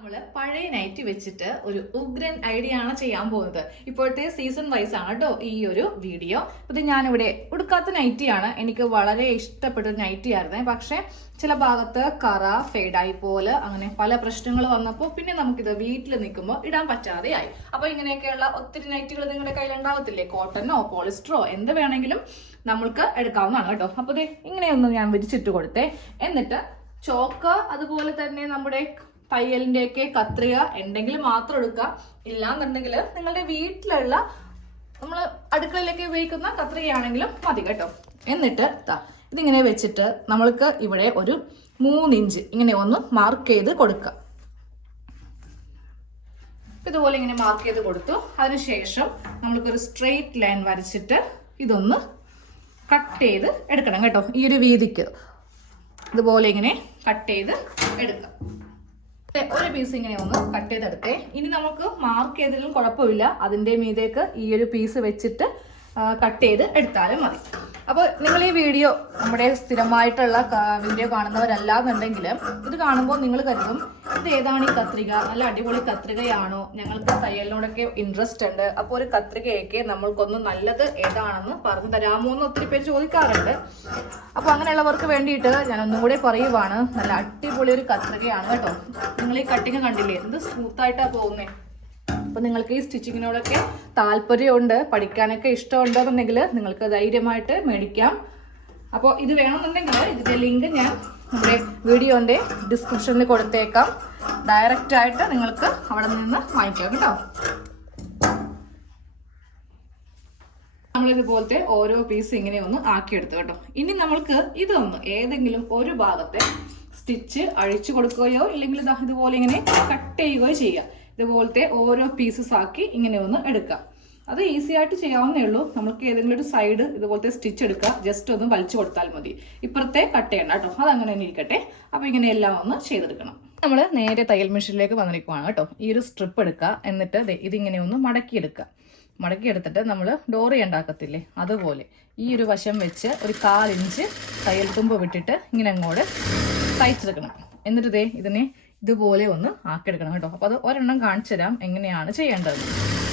നമ്മൾ പഴയ നൈറ്റി വെച്ചിട്ട് ഒരു ഉഗ്രൻ ഐഡിയ ആണ് ചെയ്യാൻ പോകുന്നത്. ഇപ്പോഴത്തെ സീസൺ വൈസ് ആണ് കേട്ടോ ഈ ഒരു വീഡിയോ ഇത് ഞാനിവിടെ ഉടുക്കാത്ത നൈറ്റിയാണ് എനിക്ക് വളരെ ഇഷ്ടപ്പെട്ട ഒരു നൈറ്റി ആയിരുന്നേ. പക്ഷെ ചില ഭാഗത്ത് കറ ഫെയ്ഡായി പോലെ അങ്ങനെ പല പ്രശ്നങ്ങൾ വന്നപ്പോൾ പിന്നെ നമുക്കിത് വീട്ടിൽ നിൽക്കുമ്പോൾ ഇടാൻ പറ്റാതെയായി അപ്പൊ ഇങ്ങനെയൊക്കെയുള്ള ഒത്തിരി നൈറ്റികൾ നിങ്ങളുടെ കയ്യിൽ ഉണ്ടാവത്തില്ലേ? കോട്ടനോ പോളിസ്റ്ററോ എന്ത് വേണമെങ്കിലും നമ്മൾക്ക് എടുക്കാവുന്നതാണ് കേട്ടോ. അപ്പൊ ദേ ഇങ്ങനെയൊന്ന് ഞാൻ വിരിച്ചിട്ട് കൊടുത്തേ. എന്നിട്ട് ചോക്ക് അതുപോലെ തന്നെ നമ്മുടെ തയ്യലിന്റെ ഒക്കെ കത്രിക ഉണ്ടെങ്കിൽ മാത്രം എടുക്കുക. ഇല്ലാന്നുണ്ടെങ്കിൽ നിങ്ങളുടെ വീട്ടിലുള്ള നമ്മൾ അടുക്കളയിലേക്ക് ഉപയോഗിക്കുന്ന കത്രികയാണെങ്കിലും മതി കേട്ടോ. എന്നിട്ട് ദാ ഇതിങ്ങനെ വെച്ചിട്ട് നമ്മൾക്ക് ഇവിടെ ഒരു മൂന്നിഞ്ച് ഇങ്ങനെ ഒന്ന് മാർക്ക് ചെയ്ത് കൊടുക്കുക. ഇതുപോലെ ഇങ്ങനെ മാർക്ക് ചെയ്ത് കൊടുത്തു. അതിനുശേഷം നമ്മൾക്കൊരു സ്ട്രെയിറ്റ് ലൈൻ വരച്ചിട്ട് ഇതൊന്ന് കട്ട് ചെയ്ത് എടുക്കണം കേട്ടോ. ഈ ഒരു വീതിക്ക്. ഇതുപോലെ ഇങ്ങനെ കട്ട് ചെയ്ത് എടുക്കാം ഒരു പീസ് ഇങ്ങനെ ഒന്ന് കട്ട് ചെയ്തെടുത്തേ. ഇനി നമുക്ക് മാർക്ക് ചെയ്തതിലും കുഴപ്പമില്ല. അതിന്റെ മീതേക്ക് ഈ ഒരു പീസ് വെച്ചിട്ട് കട്ട് ചെയ്ത് എടുത്താലും മതി. അപ്പോൾ നിങ്ങൾ ഈ വീഡിയോ നമ്മുടെ സ്ഥിരമായിട്ടുള്ള വീഡിയോ കാണുന്നവരല്ലാന്നുണ്ടെങ്കിൽ ഇത് കാണുമ്പോൾ നിങ്ങൾ കരുതും ഇത് ഏതാണ് ഈ കത്രിക? നല്ല അടിപൊളി കത്രികയാണോ? ഞങ്ങൾക്ക് തയ്യലിനോടൊക്കെ ഇൻട്രസ്റ്റ് ഉണ്ട്. അപ്പോൾ ഒരു കത്രികയൊക്കെ നമ്മൾക്കൊന്ന് നല്ലത് ഏതാണെന്ന് പറഞ്ഞു തരാമോ എന്ന് ഒത്തിരി പേര് ചോദിക്കാറുണ്ട്. അങ്ങനെയുള്ളവർക്ക് വേണ്ടിയിട്ട് ഞാൻ ഒന്നും കൂടെ പറയുവാണ്. നല്ല അടിപൊളി ഒരു കത്രികയാണ് കേട്ടോ. നിങ്ങൾ ഈ കട്ടിങ് കണ്ടില്ലേ? എന്ത് സ്മൂത്തായിട്ടാണ് പോകുന്നത് അപ്പൊ നിങ്ങൾക്ക് ഈ സ്റ്റിച്ചിങ്ങിനോടൊക്കെ താല്പര്യമുണ്ട് പഠിക്കാനൊക്കെ ഇഷ്ടമുണ്ടെന്നുണ്ടെങ്കിൽ നിങ്ങൾക്ക് ധൈര്യമായിട്ട് മേടിക്കാം. അപ്പോൾ ഇത് വേണമെന്നുണ്ടെങ്കിൽ ഇതിന്റെ ലിങ്ക് ഞാൻ നമ്മുടെ വീഡിയോന്റെ ഡിസ്ക്രിപ്ഷനിൽ കൊടുത്തേക്കാം. ഡയറക്റ്റ് ആയിട്ട് നിങ്ങൾക്ക് അവിടെ നിന്ന് വാങ്ങിക്കാം കേട്ടോ. നമ്മളിതുപോലത്തെ ഓരോ പീസ് ഇങ്ങനെ ഒന്ന് ആക്കിയെടുത്തു കേട്ടോ. ഇനി നമ്മൾക്ക് ഇതൊന്ന് ഏതെങ്കിലും ഒരു ഭാഗത്തെ സ്റ്റിച്ച് അഴിച്ചു കൊടുക്കുകയോ ഇല്ലെങ്കിൽ ഇതുപോലെ ഇങ്ങനെ കട്ട് ചെയ്യുകയോ ചെയ്യുക ഇതുപോലത്തെ ഓരോ പീസസ് ആക്കി ഇങ്ങനെ ഒന്ന് എടുക്കാം. അത് ഈസി ആയിട്ട് ചെയ്യാവുന്നേ ഉള്ളൂ. നമുക്ക് ഏതെങ്കിലും ഒരു സൈഡ് ഇതുപോലത്തെ സ്റ്റിച്ച് എടുക്കുക ജസ്റ്റ് ഒന്ന് വലിച്ചു കൊടുത്താൽ മതി. ഇപ്പുറത്തെ കട്ട് ചെയ്യണ്ട കേട്ടോ. അത് അങ്ങനെ തന്നെ ഇരിക്കട്ടെ. അപ്പൊ ഇങ്ങനെ എല്ലാം ഒന്ന് ചെയ്തെടുക്കണം. നമ്മൾ നേരെ തയ്യൽ മെഷീനിലേക്ക് വന്നിരിക്കുവാണ് കേട്ടോ. ഈ ഒരു സ്ട്രിപ്പ് എടുക്കുക. എന്നിട്ട് ഇതിങ്ങനെ ഒന്ന് മടക്കിയെടുക്കുക. മടക്കി എടുത്തിട്ട് നമ്മൾ ഡോറി ഉണ്ടാക്കത്തില്ലേ? അതുപോലെ ഈ ഒരു വശം വെച്ച് ഒരു കാലിഞ്ച് തയ്യൽ തുമ്പ് വിട്ടിട്ട് ഇങ്ങനെ അങ്ങോട്ട് തയ്ച്ചെടുക്കണം. എന്നിട്ട് ദേ ഇതിനെ ഇതുപോലെ ഒന്ന് ആക്കിയെടുക്കണം കേട്ടോ. അപ്പോൾ അത് ഒരെണ്ണം കാണിച്ചു തരാം എങ്ങനെയാണ് ചെയ്യേണ്ടത്.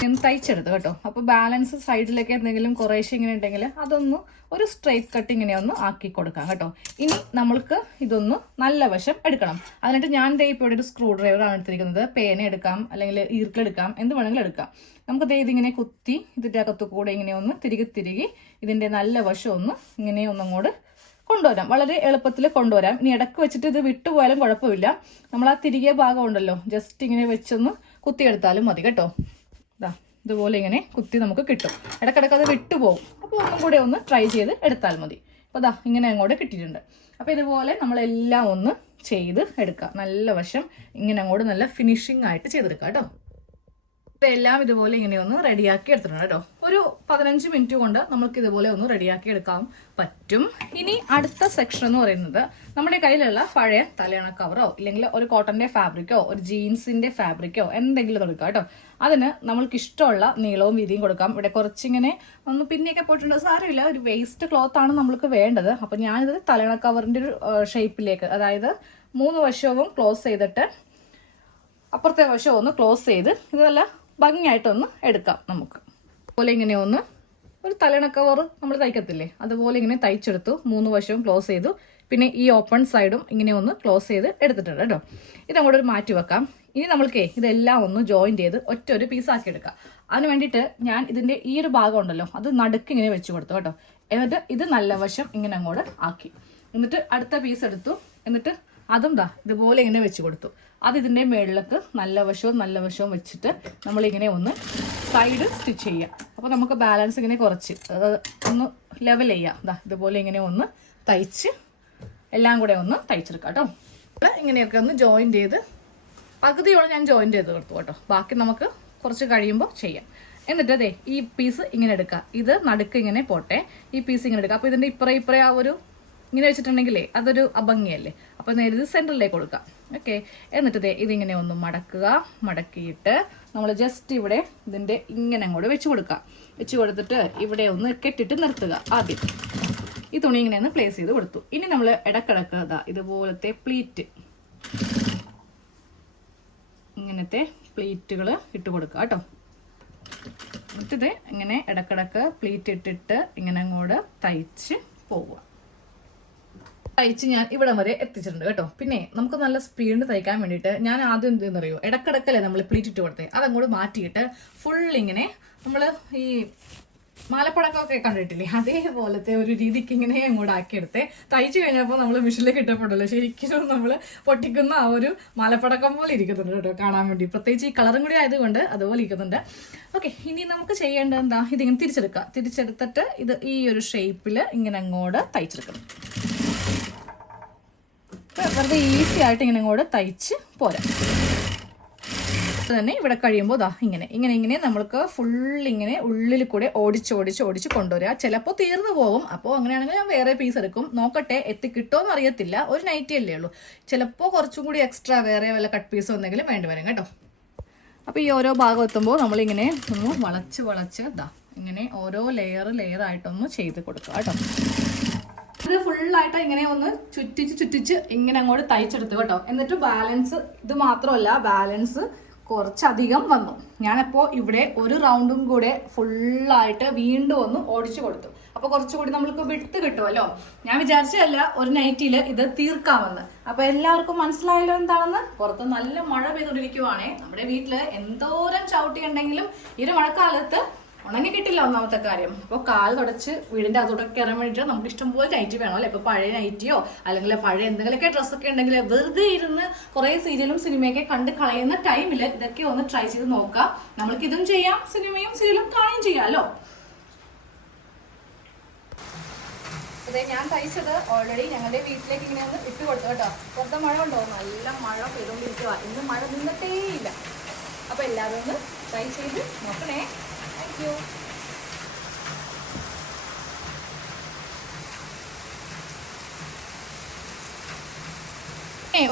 തയ്ച്ചെടുത്ത് കേട്ടോ. അപ്പോൾ ബാലൻസ് സൈഡിലൊക്കെ എന്തെങ്കിലും കുറേശ്ശെ ഇങ്ങനെ ഉണ്ടെങ്കിൽ അതൊന്ന് ഒരു സ്ട്രൈറ്റ് കട്ട് ഇങ്ങനെ ഒന്ന് ആക്കി കൊടുക്കാം കേട്ടോ. ഇനി നമ്മൾക്ക് ഇതൊന്ന് നല്ല വശം എടുക്കണം. അതിനായിട്ട് ഞാൻ ദേ ഇപ്പോൾ ഒരു സ്ക്രൂ ഡ്രൈവർ ആണ് എടുത്തിരിക്കുന്നത്. പേന എടുക്കാം അല്ലെങ്കിൽ ഈർക്കെടുക്കാം എന്ത് വേണമെങ്കിലും എടുക്കാം. നമുക്ക് ദേ ഇതിങ്ങനെ കുത്തി ഇതിന്റെ അകത്തു കൂടെ ഇങ്ങനെ ഒന്ന് തിരികെ തിരികെ ഇതിന്റെ നല്ല വശം ഒന്ന് ഇങ്ങനെ ഒന്നങ്ങോട്ട് കൊണ്ടുവരാം. വളരെ എളുപ്പത്തിൽ കൊണ്ടുവരാം. ഇനി ഇടയ്ക്ക് വെച്ചിട്ട് ഇത് വിട്ടുപോയാലും കുഴപ്പമില്ല. നമ്മൾ ആ തിരികെ ഭാഗം ഉണ്ടല്ലോ. ജസ്റ്റ് ഇങ്ങനെ വെച്ചൊന്ന് കുത്തിയെടുത്താലും മതി കേട്ടോ. ഇതാ ഇതുപോലെ ഇങ്ങനെ കുത്തി നമുക്ക് കിട്ടും. ഇടക്കിടക്ക് അത് വിട്ടുപോകും അപ്പോൾ ഒന്നും കൂടെ ഒന്ന് ട്രൈ ചെയ്ത് എടുത്താൽ മതി. അപ്പോൾ ദാ ഇങ്ങനെ അങ്ങോട്ട് കിട്ടിയിട്ടുണ്ട്. അപ്പോൾ ഇതുപോലെ നമ്മളെല്ലാം ഒന്ന് ചെയ്ത് എടുക്കുക നല്ല വശം ഇങ്ങനെ അങ്ങോട്ട് നല്ല ഫിനിഷിംഗ് ആയിട്ട് ചെയ്തെടുക്കുക കേട്ടോ. എല്ലാം ഇതുപോലെ ഇങ്ങനെ ഒന്ന് റെഡിയാക്കി എടുത്തിട്ടുണ്ട് കേട്ടോ. ഒരു പതിനഞ്ച് മിനിറ്റ് കൊണ്ട് നമുക്ക് ഇതുപോലെ ഒന്ന് റെഡിയാക്കി എടുക്കാൻ പറ്റും. ഇനി അടുത്ത സെക്ഷൻ എന്ന് പറയുന്നത് നമ്മുടെ കയ്യിലുള്ള പഴയ തലയണ കവറോ ഇല്ലെങ്കിൽ ഒരു കോട്ടന്റെ ഫാബ്രിക്കോ ഒരു ജീൻസിന്റെ ഫാബ്രിക്കോ എന്തെങ്കിലും കൊടുക്കുക കേട്ടോ. അതിന് നമ്മൾക്ക് ഇഷ്ടമുള്ള നീളവും വീതിയും കൊടുക്കാം. ഇവിടെ കുറച്ചിങ്ങനെ ഒന്ന് പിന്നെയൊക്കെ പോയിട്ടുണ്ട്. സാരമില്ല ഒരു വേസ്റ്റ് ക്ലോത്ത് ആണ് നമ്മൾക്ക് വേണ്ടത്. അപ്പൊ ഞാനിത് തലയണ കവറിന്റെ ഒരു ഷേപ്പിലേക്ക് അതായത് മൂന്ന് വശവും ക്ലോസ് ചെയ്തിട്ട് അപ്പുറത്തെ വശം ഒന്ന് ക്ലോസ് ചെയ്ത് ഇത് നല്ല ഭംഗിയായിട്ടൊന്ന് എടുക്കാം നമുക്ക്. അതുപോലെ ഇങ്ങനെ ഒന്ന് ഒരു തലണക്കവർ നമ്മൾ തയ്ക്കത്തില്ലേ? അതുപോലെ ഇങ്ങനെ തയ്ച്ചെടുത്തു. മൂന്ന് വശവും ക്ലോസ് ചെയ്തു. പിന്നെ ഈ ഓപ്പൺ സൈഡും ഇങ്ങനെ ഒന്ന് ക്ലോസ് ചെയ്ത് എടുത്തിട്ടുണ്ട് കേട്ടോ. ഇതങ്ങോട്ട് ഒരു മാറ്റി വെക്കാം. ഇനി നമ്മൾക്കേ ഇതെല്ലാം ഒന്ന് ജോയിൻ ചെയ്ത് ഒറ്റ ഒരു പീസ് ആക്കി എടുക്കാം. അതിന് വേണ്ടിയിട്ട് ഞാൻ ഇതിന്റെ ഈ ഒരു ഭാഗം ഉണ്ടല്ലോ അത് നടുക്ക് ഇങ്ങനെ വെച്ച് കൊടുത്തു കേട്ടോ. എന്നിട്ട് ഇത് നല്ല വശം ഇങ്ങനെ അങ്ങോട്ട് ആക്കി. എന്നിട്ട് അടുത്ത പീസ് എടുത്തു. എന്നിട്ട് അതും ദാ ഇതുപോലെ ഇങ്ങനെ വെച്ച് കൊടുത്തു. അത് ഇതിന്റെ മുകളിലേക്ക് നല്ല വശവും നല്ല വശവും വെച്ചിട്ട് നമ്മളിങ്ങനെ ഒന്ന് സൈഡ് സ്റ്റിച്ച് ചെയ്യുക അപ്പോൾ നമുക്ക് ബാലൻസ് ഇങ്ങനെ കുറച്ച് ഒന്ന് ലെവൽ ചെയ്യാം. ദാ ഇതുപോലെ ഇങ്ങനെ ഒന്ന് തയ്ച്ച് എല്ലാം കൂടെ ഒന്ന് തയ്ച്ചെടുക്കാം കേട്ടോ. ഇങ്ങനെയൊക്കെ ഒന്ന് ജോയിൻ ചെയ്ത് പകുതിയോളം ഞാൻ ജോയിൻ ചെയ്ത് കൊടുത്തു കേട്ടോ. ബാക്കി നമുക്ക് കുറച്ച് കഴിയുമ്പോൾ ചെയ്യാം. എന്നിട്ട് അതെ ഈ പീസ് ഇങ്ങനെ എടുക്കുക ഇത് നടുക്ക് ഇങ്ങനെ പോട്ടെ. ഈ പീസ് ഇങ്ങനെ എടുക്കുക അപ്പോൾ ഇതിന്റെ ഇപ്പറേ ഇപ്പറേ ആ ഒരു ഇങ്ങനെ വെച്ചിട്ടുണ്ടെങ്കിലേ അതൊരു അഭംഗിയല്ലേ? അപ്പോൾ നേരെ ഇത് സെന്ററിലേക്ക് കൊടുക്കാം. ഓക്കെ എന്നിട്ട് ദേ ഇതിങ്ങനെ ഒന്ന് മടക്കുക മടക്കിയിട്ട് നമ്മൾ ജസ്റ്റ് ഇവിടെ ഇതിന്റെ ഇങ്ങനെ അങ്ങോട്ട് വെച്ച് കൊടുക്കുക വെച്ച് കൊടുത്തിട്ട് ഇവിടെ ഒന്ന് കെട്ടിട്ട് നിർത്തുക ആദ്യം. ഈ തുണി ഇങ്ങനെ ഒന്ന് പ്ലേസ് ചെയ്ത് കൊടുത്തു. ഇനി നമ്മൾ ഇടക്കിടക്ക് ഇതാ ഇതുപോലത്തെ പ്ലീറ്റ് ഇങ്ങനത്തെ പ്ലീറ്റുകൾ ഇട്ട് കൊടുക്കുക കേട്ടോ. എന്നിട്ടിത് ഇങ്ങനെ ഇടക്കിടക്ക് പ്ലീറ്റ് ഇട്ടിട്ട് ഇങ്ങനെ അങ്ങോട്ട് തയ്ച്ച് പോവുക. തയ്ച്ച് ഞാൻ ഇവിടെ വരെ എത്തിച്ചിട്ടുണ്ട് കേട്ടോ. പിന്നെ നമുക്ക് നല്ല സ്പീഡ് തയ്ക്കാൻ വേണ്ടിയിട്ട് ഞാൻ ആദ്യം എന്തെന്നറിയോ ഇടക്കിടക്കല്ലേ നമ്മൾ പ്ലീറ്റ് ഇട്ട് കൊടുത്തേ. അതങ്ങോട്ട് മാറ്റിയിട്ട് ഫുൾ ഇങ്ങനെ നമ്മൾ ഈ മാലപ്പടക്കമൊക്കെ കണ്ടിട്ടില്ലേ? അതേപോലത്തെ ഒരു രീതിക്ക് ഇങ്ങനെ അങ്ങോട്ട് ആക്കിയെടുത്തേ. തയ്ച്ചു കഴിഞ്ഞപ്പോൾ നമ്മൾ മിഷനിലേക്ക് ഇട്ടപ്പെട്ടല്ലോ ശരിക്കും നമ്മൾ പൊട്ടിക്കുന്ന ആ ഒരു മാലപ്പടക്കം പോലെ ഇരിക്കുന്നുണ്ട് കേട്ടോ കാണാൻ വേണ്ടി. പ്രത്യേകിച്ച് ഈ കളറും കൂടി ആയതുകൊണ്ട് അതുപോലെ ഇരിക്കുന്നുണ്ട്. ഓക്കെ ഇനി നമുക്ക് ചെയ്യേണ്ടത് എന്താ? ഇതിങ്ങനെ തിരിച്ചെടുക്കുക തിരിച്ചെടുത്തിട്ട് ഇത് ഈ ഒരു ഷേപ്പിൽ ഇങ്ങനെ അങ്ങോട്ട് തയ്ച്ചെടുക്കണം. വെറുതെ ഈസി ആയിട്ട് ഇങ്ങനെ കൂടെ തയ്ച്ച് പോരാ. തന്നെ ഇവിടെ കഴിയുമ്പോൾ ദാ ഇങ്ങനെ ഇങ്ങനെ ഇങ്ങനെ നമ്മൾക്ക് ഫുൾ ഇങ്ങനെ ഉള്ളിൽ കൂടെ ഓടിച്ച് ഓടിച്ച് ഓടിച്ച് കൊണ്ടുവരിക. ചിലപ്പോൾ തീർന്നു പോകും. അപ്പോൾ അങ്ങനെയാണെങ്കിൽ ഞാൻ വേറെ പീസ് എടുക്കും. നോക്കട്ടെ എത്തി കിട്ടുമോ അറിയത്തില്ല. ഒരു നൈറ്റി അല്ലേ ഉള്ളൂ. ചിലപ്പോൾ കുറച്ചും കൂടി എക്സ്ട്രാ വേറെ വല്ല കട്ട് പീസോ എന്തെങ്കിലും വേണ്ടി വരും കേട്ടോ. അപ്പോൾ ഈ ഓരോ ഭാഗം എത്തുമ്പോൾ നമ്മളിങ്ങനെ ഒന്ന് വളച്ച് വളച്ച് ദാ ഇങ്ങനെ ഓരോ ലെയർ ലെയർ ആയിട്ടൊന്ന് ചെയ്ത് കൊടുക്കുക കേട്ടോ. ഇത് ഫുള്ളായിട്ട് ഇങ്ങനെ ഒന്ന് ചുറ്റിച്ച് ചുറ്റിച്ച് ഇങ്ങനെ അങ്ങോട്ട് തയ്ച്ചെടുത്തു കേട്ടോ. എന്നിട്ട് ബാലൻസ് ഇത് മാത്രമല്ല ബാലൻസ് കുറച്ചധികം വന്നു. ഞാനപ്പോൾ ഇവിടെ ഒരു റൗണ്ടും കൂടെ ഫുള്ളായിട്ട് വീണ്ടും ഒന്ന് ഓടിച്ചു കൊടുത്തു. അപ്പോൾ കുറച്ചുകൂടി നമ്മൾക്ക് വിട്ട് കിട്ടുമല്ലോ. ഞാൻ വിചാരിച്ചതല്ല ഒരു നൈറ്റിൽ ഇത് തീർക്കാമെന്ന്. അപ്പോൾ എല്ലാവർക്കും മനസ്സിലായല്ലോ എന്താണെന്ന്? പുറത്ത് നല്ല മഴ പെയ്തുകൊണ്ടിരിക്കുവാണേ. നമ്മുടെ വീട്ടിൽ എന്തോരം ചവിട്ടി ഉണ്ടെങ്കിലും ഈ ഒരു മഴക്കാലത്ത് ഉണങ്ങി കിട്ടില്ല ഒന്നാമത്തെ കാര്യം. അപ്പോൾ കാൽ തുടച്ച് വീടിന്റെ അകത്തോട്ടൊക്കെ കയറാൻ വേണ്ടിയിട്ട് നമുക്ക് ഇഷ്ടംപോലെ നൈറ്റി വേണം അല്ലെ? ഇപ്പൊ പഴയ നൈറ്റിയോ അല്ലെങ്കിൽ പഴയ എന്തെങ്കിലുമൊക്കെ ഡ്രസ്സൊക്കെ ഉണ്ടെങ്കിൽ വെറുതെ ഇരുന്ന് കുറേ സീരിയലും സിനിമയൊക്കെ കണ്ട് കളയുന്ന ടൈമിൽ ഇതൊക്കെ ഒന്ന് ട്രൈ ചെയ്ത് നോക്കാം നമ്മൾക്ക് ഇതും ചെയ്യാം സിനിമയും സീരിയലും കാണുകയും ചെയ്യാമല്ലോ അതെ ഞാൻ തയ്ച്ചത് ഓൾറെഡി ഞങ്ങളുടെ വീട്ടിലേക്ക് ഇങ്ങനെ ഒന്ന് ഇട്ട് കൊടുത്തു കേട്ടോ. പുറത്തെ മഴ ഉണ്ടോ നല്ല മഴ പെയ്തുകൊണ്ടിരിക്കുക ഇന്ന് മഴ നിന്നിട്ടേ ഇല്ല അപ്പൊ എല്ലാവരും ഒന്ന് ട്രൈ ചെയ്ത് നോക്കണേ. ഏ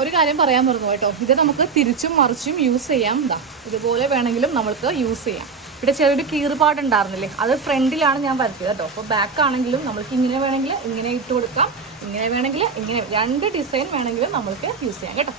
ഒരു കാര്യം പറയാൻ മറന്നു കേട്ടോ. ഇത് നമുക്ക് തിരിച്ചും മറിച്ചും യൂസ് ചെയ്യാം. ഇതാ ഇതുപോലെ വേണമെങ്കിലും നമ്മൾക്ക് യൂസ് ചെയ്യാം. ഇവിടെ ചെറിയൊരു കീറുപാട് ഉണ്ടായിരുന്നില്ലേ? അത് ഫ്രണ്ടിലാണ് ഞാൻ വരച്ചത് കേട്ടോ. അപ്പോൾ ബാക്ക് ആണെങ്കിലും നമുക്ക് ഇങ്ങനെ വേണമെങ്കിൽ ഇങ്ങനെ ഇട്ട് കൊടുക്കാം. ഇങ്ങനെ വേണമെങ്കിൽ ഇങ്ങനെ രണ്ട് ഡിസൈൻ വേണമെങ്കിലും നമുക്ക് യൂസ് ചെയ്യാം കേട്ടോ.